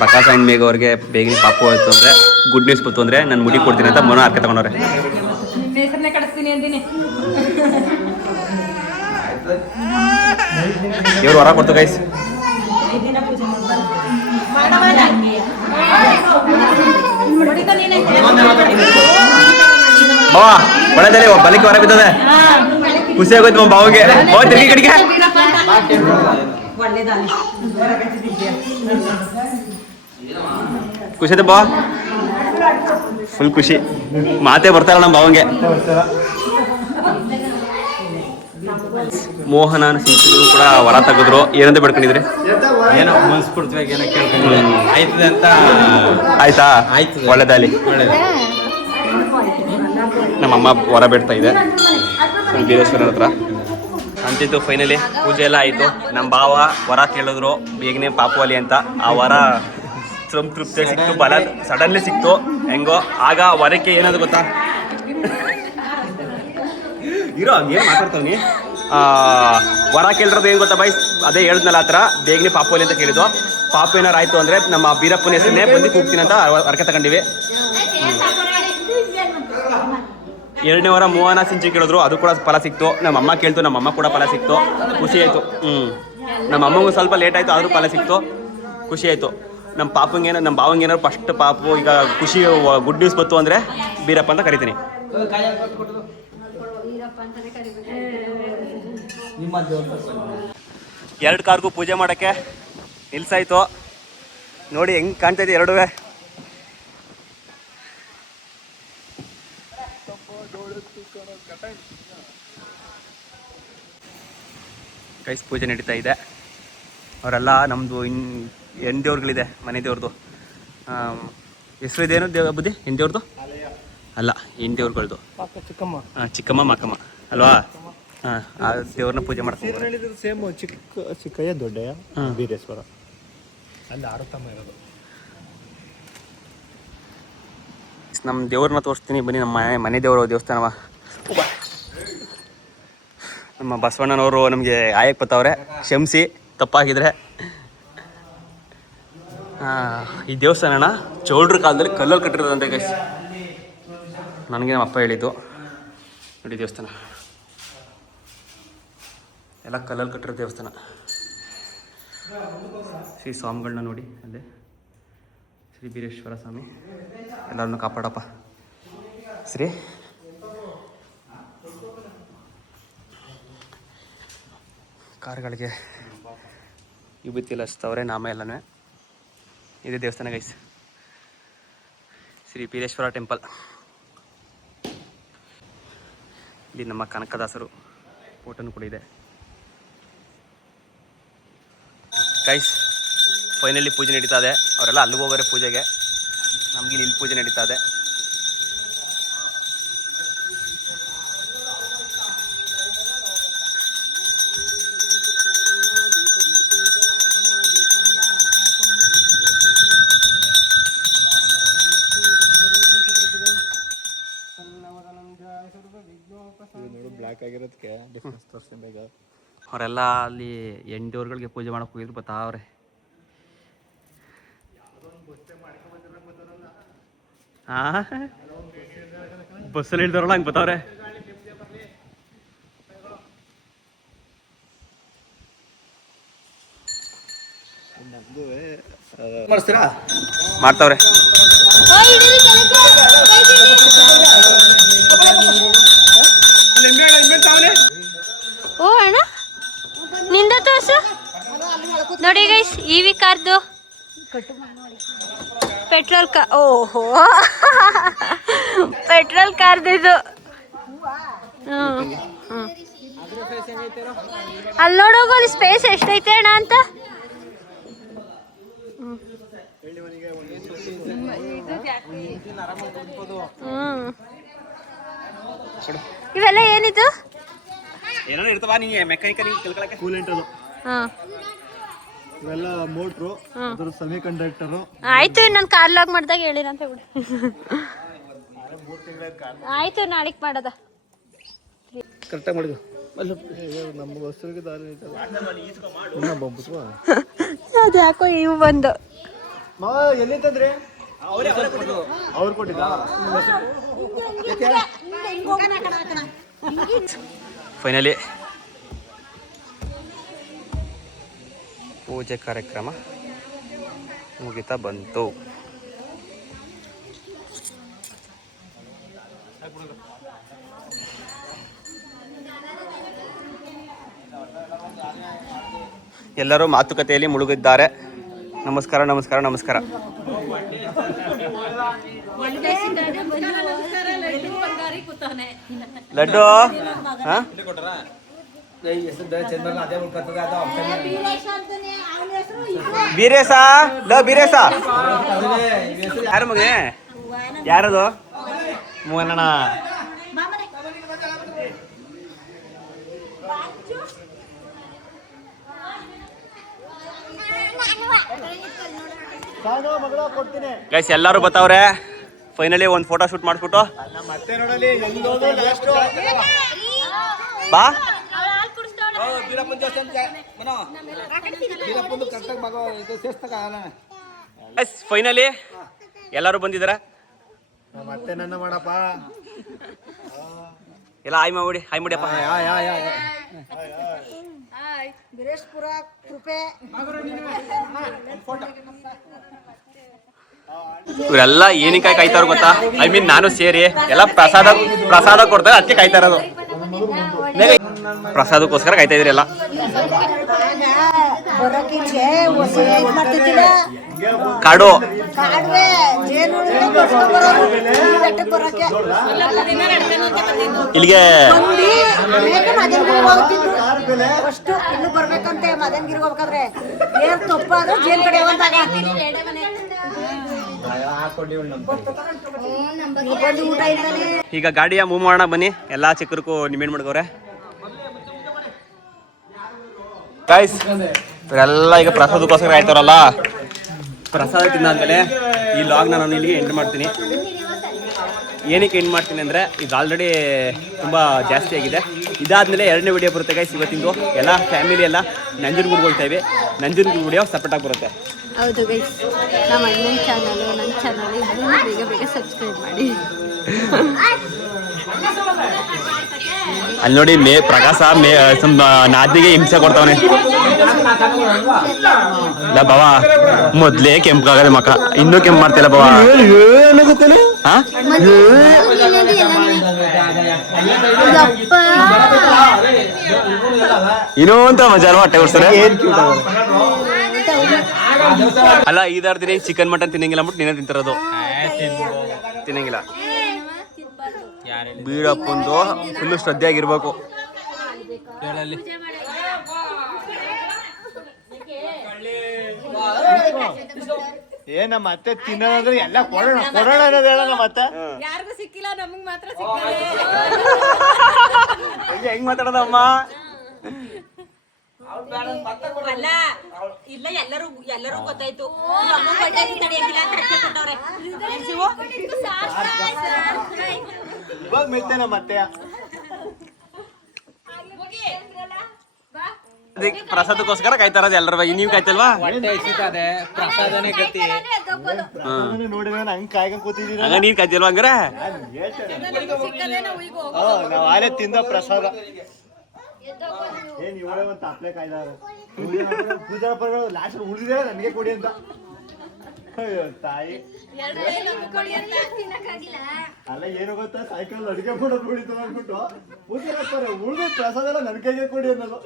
ಪ್ರಕಾಶ್ ಅಣ್ಣ ಮೇಘ ಅವ್ರಿಗೆ ಬೇಗನೆ ಪಾಪು ಆಯ್ತು ಅಂದರೆ ಗುಡ್ ನ್ಯೂಸ್ ಬಂತು ಅಂದರೆ ನಾನು ಮುಡಿ ಕೊಡ್ತೀನಿ ಅಂತ ಮನೋ ಅರ್ಕೆ ತಗೊಂಡವ್ರೆ. ಇವ್ರು ಹೊರ ಕೊಡ್ತು ಗೈಸ್. ಬಾವ ಒಳ್ಳೆದಲ್ಲಿ ಬಲಿಕೆ ಹೊರ ಬಿದ್ದದೆ. ಖುಷಿ ಆಗೋಯ್ತು ಬಾವಿಗೆ. ಬಾವ ತಿರ್ಗಿ ಕಡೆಗೆ ಖುಷಿ ಆಯ್ತು ಬಾವ, ಫುಲ್ ಖುಷಿ. ಮಾತೇ ಬರ್ತಾರ ನಮ್ಮ ಬಾವಂಗೆ. ಮೋಹನ ಸಿಂಚು ಕೂಡ ಹೊರ ತೆಗೆದ್ರು. ಏನಂತ ಬೆಡ್ಕೊಂಡಿದ್ರಿ? ಏನೋ ಮನಸ್ಫೂರ್ತಿಯಾಗಿ ಏನೋ ಕೇಳ್ಕೊಂಡು ಆಯ್ತದೆ ಅಂತ. ಆಯ್ತಾ? ಆಯ್ತು, ಒಳ್ಳೆದಾಲಿ. ನಮ್ಮಮ್ಮ ಹೊರ ಬಿಡ್ತಾ ಇದೆ ಬೀರೇಶ್ವರನ ಹತ್ರ. ಅಂತಿತ್ತು ಫೈನಲಿ ಪೂಜೆ ಎಲ್ಲ ಆಯಿತು. ನಮ್ಮ ಭಾವ ವರ ಕೇಳಿದ್ರು ಬೇಗನೆ ಪಾಪುವಲಿ ಅಂತ. ಆ ವರ ಸಂತೃಪ್ತಿ ಸಿಕ್ತು, ಬಲ ಸಡನ್ಲಿ ಸಿಕ್ತು ಹೆಂಗೋ. ಆಗ ವರಕ್ಕೆ ಏನಾದ್ರು ಗೊತ್ತಾ, ಇರೋ ಏನು ಮಾತಾಡ್ತಾವ್ನಿ. ವರ ಕೇಳಿರೋದು ಏನು ಗೊತ್ತಾ ಬಾಯ್? ಅದೇ ಹೇಳಿದ್ನಲ್ಲ ಆ ಥರ ಬೇಗನೆ ಪಾಪುವಲಿ ಅಂತ ಕೇಳಿದ್ದು. ಪಾಪು ಏನಾರು ಆಯಿತು ಅಂದರೆ ನಮ್ಮ ಬೀರಪ್ಪನ ಹೆಸರನ್ನೇ ಬಂದು ಕೂಗ್ತೀನಿ ಅಂತ ಹರಕೆ ತಗೊಂಡಿವಿ. 2ನೇ ವಾರ ಮೋಹನ ಸಿಂಚಿ ಕೇಳಿದ್ರು, ಅದು ಕೂಡ ಫಲ ಸಿಕ್ತು. ನಮ್ಮಮ್ಮ ಕೇಳ್ತು, ನಮ್ಮಮ್ಮ ಕೂಡ ಫಲ ಸಿಕ್ತು. ಖುಷಿ ಆಯಿತು. ನಮ್ಮ ಅಮ್ಮಂಗೂ ಸ್ವಲ್ಪ ಲೇಟ್ ಆಯಿತು, ಆದರೂ ಫಲ ಸಿಕ್ತು. ಖುಷಿ ಆಯಿತು. ನಮ್ಮ ಪಾಪಂಗೇನೋ, ನಮ್ಮ ಭಾವಂಗೇನಾದ್ರು ಫಸ್ಟ್ ಪಾಪು ಈಗ ಖುಷಿ ಗುಡ್ ನ್ಯೂಸ್ ಬಂತು ಅಂದರೆ ಬೀರಪ್ಪ ಅಂತ ಕರಿತೀನಿ. ಎರಡು ಕಾರ್ಗೂ ಪೂಜೆ ಮಾಡೋಕ್ಕೆ ನಿಲ್ಸಾಯ್ತು. ನೋಡಿ ಹೆಂಗೆ ಕಾಣ್ತೈತೆ ಎರಡೂ. ಕೈಸ್ ಪೂಜೆ ನಡೀತಾ ಇದೆ. ಅವರೆಲ್ಲ ನಮ್ಮದು ಹೆಣ್ಣು ದೇವ್ರುಗಳಿದೆ, ಮನೆ ದೇವ್ರದ್ದು ಹೆಸರು ಇದೇನು ಬುದ್ಧಿ? ಹೆಣ್ಣು ದೇವ್ರದ್ದು ಅಲ್ಲ, ಹೆಣ್ಣು ದೇವ್ರುಗಳ್ದು ಚಿಕ್ಕಮ್ಮ ಮಕ್ಕಮ್ಮ ಅಲ್ವಾ? ಹಾಂ, ಆ ದೇವ್ರನ್ನ ಪೂಜೆ ಮಾಡ್ತಾರೆ. ಸೇಮ್ ಚಿಕ್ಕಯ್ಯ ದೊಡ್ಡಯ್ಯ ಬೀರೇಶ್ವರ. ಅಲ್ಲಿ ಆರುತ್ತಮ್ಮ ಇರೋದು. ನಮ್ಮ ದೇವ್ರನ್ನ ತೋರಿಸ್ತೀನಿ ಬನ್ನಿ. ನಮ್ಮ ಮನೆ ದೇವರು ದೇವಸ್ಥಾನವ. ನಮ್ಮ ಬಸವಣ್ಣನವರು ನಮಗೆ ಆಯಕ್ಕೆ ಬತ್ತವ್ರೆ, ಕ್ಷಮಿಸಿ ತಪ್ಪಾಗಿದ್ರೆ. ಈ ದೇವಸ್ಥಾನನ ಚೌಲ್ಟ್ರ ಕಾಲದಲ್ಲಿ ಕಲ್ಲಲ್ಲಿ ಕಟ್ಟಿರೋದಂತೆ ಗೈಸ್. ನನಗೆ ನಮ್ಮ ಅಪ್ಪ ಹೇಳಿದ್ದು. ನೋಡಿ ದೇವಸ್ಥಾನ ಎಲ್ಲ ಕಲ್ಲಲ್ಲಿ ಕಟ್ಟಿರೋ ದೇವಸ್ಥಾನ. ಶ್ರೀ ಸ್ವಾಮಿಗಳನ್ನ ನೋಡಿ ಅಲ್ಲೇ, ಶ್ರೀ ಬೀರೇಶ್ವರ ಸ್ವಾಮಿ. ಎಲ್ಲರನ್ನು ಕಾಪಾಡಪ್ಪ ಶ್ರೀ. ಕಾರ್ಗಳಿಗೆ ವಿಭೂತಿ ಎಲ್ಲ ಹಚ್ತವ್ರೆ, ನಾಮ ಎಲ್ಲನೇ. ಇದೇ ದೇವಸ್ಥಾನ ಗೈಸ್, ಶ್ರೀ ಬೀರೇಶ್ವರ ಟೆಂಪಲ್. ಇಲ್ಲಿ ನಮ್ಮ ಕನಕದಾಸರು ಫೋಟೋನು ಕೂಡ ಇದೆ ಗೈಸ್. ಫೈನಲಿ ಪೂಜೆ ನಡೀತಾ ಇದೆ. ಅವರೆಲ್ಲ ಅಲ್ಲಿಗೆ ಹೋಗೋರೆ ಪೂಜೆಗೆ, ನಮಗೆ ಇಲ್ಲಿ ಪೂಜೆ ನಡೀತಾ ಇದೆ. ಬ್ಲ್ಯಾಕ್ ಆಗಿರೋದಕ್ಕೆ ಡಿಫ್ರೆನ್ಸ್ ತೋರಿಸ್ಬೇಕು. ಅವರೆಲ್ಲ ಅಲ್ಲಿ ಹೆಣ್ಣು ಪೂಜೆ ಮಾಡೋಕೆ ಹೋಗಿದ್ರು ಬರ್ತಾವ್ರೆ. ಬಸ್ಸಲ್ಲಿ ಇಳ್ದವ್ರಲ್ಲ ಹಂಗೆ ಬರ್ತಾವ್ರೆ. ಮಾಡ್ತಾವ್ರೆ. ಓ ಅಣ್ಣ ನಿಂದ ತೋರ್ಸು ನೋಡಿ ಗೈಸ್. ಇವಿ ಕಾರ್ದು ಪೆಟ್ರೋಲ್ ಓಹೋ ಪೆಟ್ರೋಲ್ ಕಾರ್ದು ಇದು. ಅಲ್ಲಿ ನೋಡೋಗು, ಅಲ್ಲಿ ಸ್ಪೇಸ್ ಎಷ್ಟೈತೆ ಅಣ್ಣ ಅಂತ. ಇವೆಲ್ಲ ಏನಿದು? ಏನೋ ಇರ್ತವ, ನೀ ಮೆಕ್ಯಾನಿಕಲ್ ತಿಳ್ಕೊಳಕ್ಕೆ. ಕೂಲೆಂಟ್ ಅದು. ಇವೆಲ್ಲ ಮೋಟ್ರು, ಅದ್ರ ಸೆಮಿ ಕಂಡಕ್ಟರು. ಆಯ್ತು, ನಾನು ಕಾರ್ ಲಾಗ್ ಮಾಡಿದಾಗ ಹೇಳಿರಂತ ಬಿಡು. ಆಯ್ತು, ನಾಳೆಗೆ ಮಾಡೋದ ಕರೆಕ್ಟಾಗಿ ಮಾಡಿದ್ರು. ನಮ್ಮ ಬಸ್ಸಿಗೆ ದಾರಿ ಅದು ಯಾಕೋ ಇವು ಬಂದು ಎಲ್ಲಿಂತಂದ್ರೆ ಅವ್ರು ಕೊಟ್ಟಿದ್ದ. ಫೈನಲಿ ಪೂಜೆ ಕಾರ್ಯಕ್ರಮ ಮುಗಿತಾ ಬಂತು. ಎಲ್ಲರೂ ಮಾತುಕತೆಯಲ್ಲಿ ಮುಳುಗಿದ್ದಾರೆ. ನಮಸ್ಕಾರ ನಮಸ್ಕಾರ ನಮಸ್ಕಾರ. ಲಡ್ಡು ಬೀರೇಸ ಬೀರೇಸ ಯಾರು ಮಗನೇ? ಯಾರದು? ಮೂವನಣ್ಣ. ಗೈಸ್ ಎಲ್ಲರೂ ಬರ್ತಾವ್ರೆ. ಫೈನಲಿ ಒಂದು ಫೋಟೋ ಶೂಟ್ ಮಾಡಿಸ್ಬಿಟ್ಟು ಬಾ. ಫೈನಲಿ ಎಲ್ಲರೂ ಬಂದಿದಾರ. ಮತ್ತೆ ನನ್ನ ಮಾಡಪ್ಪ ಎಲ್ಲ ಹಾಯ್ ಮಾಡಿ, ಹಾಯ್ ಮಾಡಿಯಪ್ಪ. ಬೀರೇಶ್ಪುರ ಕೃಪೆ. ಇವರೆಲ್ಲ ಏನಕ್ಕೆ ಕಾಯ್ತಾರ ಗೊತ್ತಾ? ಐ ಮೀನ್ ನಾನು ಸೇರಿ ಎಲ್ಲ ಪ್ರಸಾದ ಕೊಡ್ತಾರೆ, ಅದಕ್ಕೆ ಕಾಯ್ತಾ ಇರೋದು. ಪ್ರಸಾದಕ್ಕೋಸ್ಕರ ಕಾಯ್ತಾ ಇದ್ರಿ ಎಲ್ಲ. ಕಾಡು ಇಲ್ಲಿಗೆ ಇನ್ನು ಬರ್ಬೇಕಂತೆ ಮದನ್ಗಿರಿ ಹೋಗ್ಬೇಕಾದ್ರೆ ಏನ್ ತಪ್ಪಾದ್ರೆ ಜೇನ್ ಕಡೆ ಹೋಗಂತಾಗ ಊಟ ಇಲ್ದಾನೆ. ಈಗ ಗಾಡಿಯ ಮೂವ್ ಮಾಡೋಣ ಬನ್ನಿ. ಎಲ್ಲಾ ಚಿಕ್ಕರ್ಕು ನಿಮೇನ್ ಮಾಡ್ಕೋರೆ ಗೈಸ್. ಇವರೆಲ್ಲ ಈಗ ಪ್ರಸಾದಕ್ಕೋಸ್ಕರ ಆಯ್ತಾರಲ್ಲ, ಪ್ರಸಾದ ತಿಂದಾದ್ಮೇಲೆ ಈ ಲಾಗ್ನ ನಾನು ಇಲ್ಲಿಗೆ ಎಂಡ್ ಮಾಡ್ತೀನಿ. ಏನಕ್ಕೆ ಎಂಡ್ ಮಾಡ್ತೀನಿ ಅಂದರೆ ಇದು ಆಲ್ರೆಡಿ ತುಂಬ ಜಾಸ್ತಿ ಆಗಿದೆ. ಇದಾದಮೇಲೆ ಎರಡನೇ ವಿಡಿಯೋ ಬರುತ್ತೆ ಗೈಸ್. ಇವತ್ತಿಂದು ಎಲ್ಲ ಫ್ಯಾಮಿಲಿ ಎಲ್ಲ ನಂಜನಗೂಡಿಗೆ ಹೋಗ್ತಾಯಿವಿ. ನಂಜನಗೂಡು ವಿಡಿಯೋ ಸಪ್ರೇಟಾಗಿ ಬರುತ್ತೆ. ಹೌದು ಗೈಸ್, ನಮ್ಮ ಅಣ್ಣನ ಚಾನಲು ನನ್ನ ಚಾನಲ್ ಬೇಗ ಬೇಗ ಸಬ್ಸ್ಕ್ರೈಬ್ ಮಾಡಿ. ಅಲ್ಲಿ ನೋಡಿ ಪ್ರಕಾಶ ನಾದಿಗೆ ಹಿಂಸೆ ಕೊಡ್ತಾವನೆ. ಬಾವ ಮೊದ್ಲೇ ಕೆಂಪಾಗದೆ ಮಕ್ಕ, ಇನ್ನೂ ಕೆಂಪು ಮಾಡ್ತಿಲ್ಲ ಬಾವ. ಇನ್ನೂ ಅಂತ ಮಜಾ ಅಲ್ವಾ ಹೊಟ್ಟೆ ಕೊಡ್ತಾರೆ. ಅಲ್ಲ ಐದಾರು ದಿನ ಚಿಕನ್ ಮಟನ್ ತಿನ್ನಂಗಿಲ್ಲ ಅಂದ್ಬಿಟ್ಟು ನೀನೇ ತಿಂತಿರೋದು. ತಿನ್ನಂಗಿಲ್ಲ. ಬೀರಪ್ಪಂದು ಫುಲ್ಲು ಶ್ರದ್ಧೆ ಆಗಿರ್ಬೇಕು. ನಮ್ಮ ಮತ್ತೆ ತಿನ್ನೋದಂದ್ರೆ ಎಲ್ಲ ಕೊಡೋಣ ಅನ್ನೋದು ಹೇಳೋಣ. ಮತ್ತೆ ಯಾರಿಗೂ ಸಿಕ್ಕಿಲ್ಲ, ನಮಗ್ ಮಾತ್ರ ಹೆಂಗ್ ಮಾತಾಡೋದಮ್ಮ? ಅಲ್ಲ ಇಲ್ಲ, ಎಲ್ಲರೂ ಗೊತ್ತಾಯ್ತು. ಇವಾಗ ಮೆತ್ತೇನ ಮತ್ತೆ ಪ್ರಸಾದಕ್ಕೋಸ್ಕರ ಕಾಯ್ತಾರದು ಎಲ್ಲರ ಬಗ್ಗೆ. ನೀವ್ ಕಾಯ್ತಲ್ವಾ? ಪ್ರಸಾದನೇ ಗತಿ. ನೋಡಿದ್ರೆ ಹಂಗ್ ಕಾಯ್ಕೊಂಡ್ ಕೂತಿದ್ದೀರ. ಹಂಗ ನೀವ್ ಕಾಯ್ತಿಲ್ವಾ? ಹಂಗಾರೆ ನಾವ್ ಆಲೆ ತಿಂದ ಪ್ರಸಾದ ಏನ್ ಇವಳೇ ಒಂದು ತಪ್ಲೆ ಕಾಯ್ದಾರ. ಪೂಜಾ ಪರ್ಗಳು ಲಾಸ್ಟ್ ಉಳಿದಿದೆ ನನಗೆ ಕೊಡಿ ಅಂತ. ಅಯ್ಯೋ ತಾಯಿ, ಅಲ್ಲ ಏನು ಗೊತ್ತಾ, ಸೈಕಲ್ ಅಡಿಗೆ ಮಾಡೋದು ಉಳಿತು ಅಂದ್ಬಿಟ್ಟು ಪೂಜೆ ಹಾಕ್ತಾರೆ. ಉಳಿದ ಪ್ರಸಾದ ಎಲ್ಲ ನನ್ನ ಕೈಗೆ ಕೊಡಿ ಅನ್ನೋದು.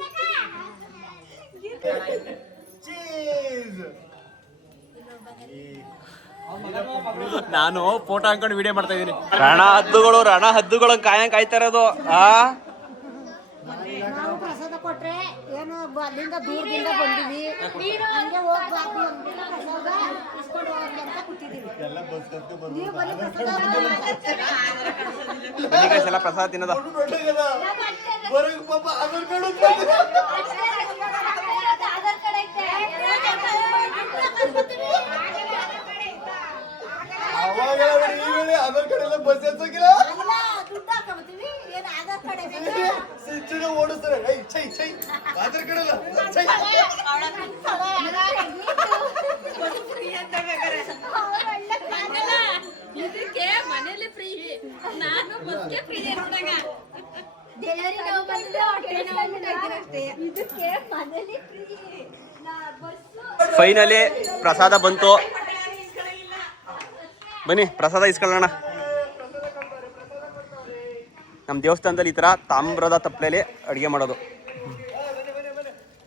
ನಾನು ಫೋಟೋ ಹಾಕೊಂಡು ವಿಡಿಯೋ ಮಾಡ್ತಾ ಇದೀನಿ. ರಣ ಹದ್ದುಗಳು ಕಾಯ್ತಾ ಇರೋದು. ನಾವು ಪ್ರಸಾದ ಕೊಟ್ರೆ ಏನು ಅಲ್ಲಿಂದ ದೂರದಿಂದ ಬಂದಿವಿ, ಹಂಗೆ ಹೋಗ್ಬಾರ್ದು ಅಂದ್ಬಿಟ್ಟು ಪ್ರಸಾದ ಇಸ್ಕೊಂಡು ಹೋಗ್ಲಿ ಅಂತ ಕೂತಿದೀವಿ. ನೀವು ಬನ್ನಿ ಎಲ್ಲ ಪ್ರಸಾದ ತಿನ್ನೋದ. ಆಧಾರ್ ಕಾರ್ಡ್ ಎಲ್ಲ ಬಸ್ ಎತ್ತೋಗಿಲ್ಲ, ದುಡ್ಡು ಹಾಕೊಂಬತ್ತೀವಿ. ಏನು ಆಧಾರ್ ಕಾರ್ಡ್ ಓಡಿಸ್ತಾರೆ. ಆಧಾರ್ ಕಾರ್ಡ್ ಎಲ್ಲ ಇದಕ್ಕೆ ಮನೇಲಿ ಫ್ರೀ, ನಾನು ಬಸ್ಗೆ ಫ್ರೀ ನೋಡಾಗ ಡೆಲಿವರಿ ನಾವು ಬಂದ್ರೆ ಇದಕ್ಕೆ ಮನೇಲಿ ಫ್ರೀ. ಫೈನಲಿ ಪ್ರಸಾದ ಬಂತು. ಬನ್ನಿ ಪ್ರಸಾದ ಇಸ್ಕೊಳ್ಳೋಣ. ನಮ್ಮ ದೇವಸ್ಥಾನದಲ್ಲಿ ಈ ಥರ ತಾಮ್ರದ ತಪ್ಪಲೆಯಲ್ಲಿ ಅಡುಗೆ ಮಾಡೋದು.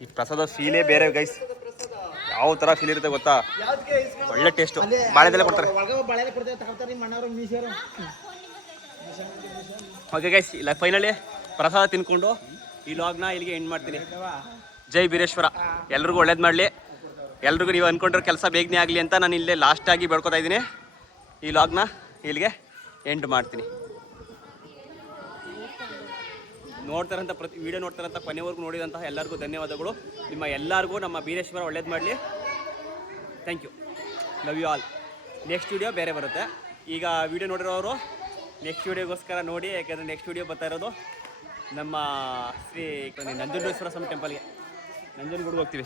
ಈ ಪ್ರಸಾದ ಫೀಲೇ ಬೇರೆ ಗೈಸ್. ಯಾವ ಥರ ಫೀಲ್ ಇರುತ್ತೆ ಗೊತ್ತಾ? ಒಳ್ಳೆ ಟೇಸ್ಟು. ಬಾಳೆದೆಲ್ಲ ಕೊಡ್ತಾರೆ. ಓಕೆ ಗೈಸ್, ಇಲ್ಲ ಫೈನಲಿ ಪ್ರಸಾದ ತಿನ್ಕೊಂಡು ಈ ಲಾಗ್ನ ಇಲ್ಲಿಗೆ ಎಂಡ್ ಮಾಡ್ತೀನಿ. ಜೈ ಬೀರೇಶ್ವರ. ಎಲ್ರಿಗೂ ಒಳ್ಳೇದು ಮಾಡಲಿ. ಎಲ್ರಿಗೂ ನೀವು ಅಂದ್ಕೊಂಡಿರೋ ಕೆಲಸ ಬೇಗನೆ ಆಗಲಿ ಅಂತ ನಾನು ಇಲ್ಲೇ ಲಾಸ್ಟಾಗಿ ಬೇಡ್ಕೊತಾ ಇದ್ದೀನಿ. ಈ ಲಾಗ್ನ ಇಲ್ಲಿಗೆ ಎಂಡ್ ಮಾಡ್ತೀನಿ. ನೋಡ್ತಾರಂಥ ವಿಡಿಯೋ ನೋಡ್ತಾರಂಥ ಕೊನೆವರೆಗೂ ನೋಡಿದಂತಹ ಎಲ್ಲರಿಗೂ ಧನ್ಯವಾದಗಳು. ನಿಮ್ಮ ಎಲ್ಲರಿಗೂ ನಮ್ಮ ಬೀರೇಶ್ವರ ಒಳ್ಳೇದು ಮಾಡಲಿ. Thank you. Love you all. Next video ಬೇರೆ ಬರುತ್ತೆ. ಈಗ ವಿಡಿಯೋ ನೋಡಿರೋರು ನೆಕ್ಸ್ಟ್ ವಿಡಿಯೋಗೋಸ್ಕರ ನೋಡಿ, ಯಾಕೆಂದರೆ ನೆಕ್ಸ್ಟ್ ವಿಡಿಯೋ ಬರ್ತಾ ಇರೋದು ನಮ್ಮ ಶ್ರೀ ನಂಜುಂಡೇಶ್ವರ ಸ್ವಾಮಿ ಟೆಂಪಲ್ಗೆ. ನಂಜನಗೂಡಿಗೆ ಹೋಗ್ತೀವಿ.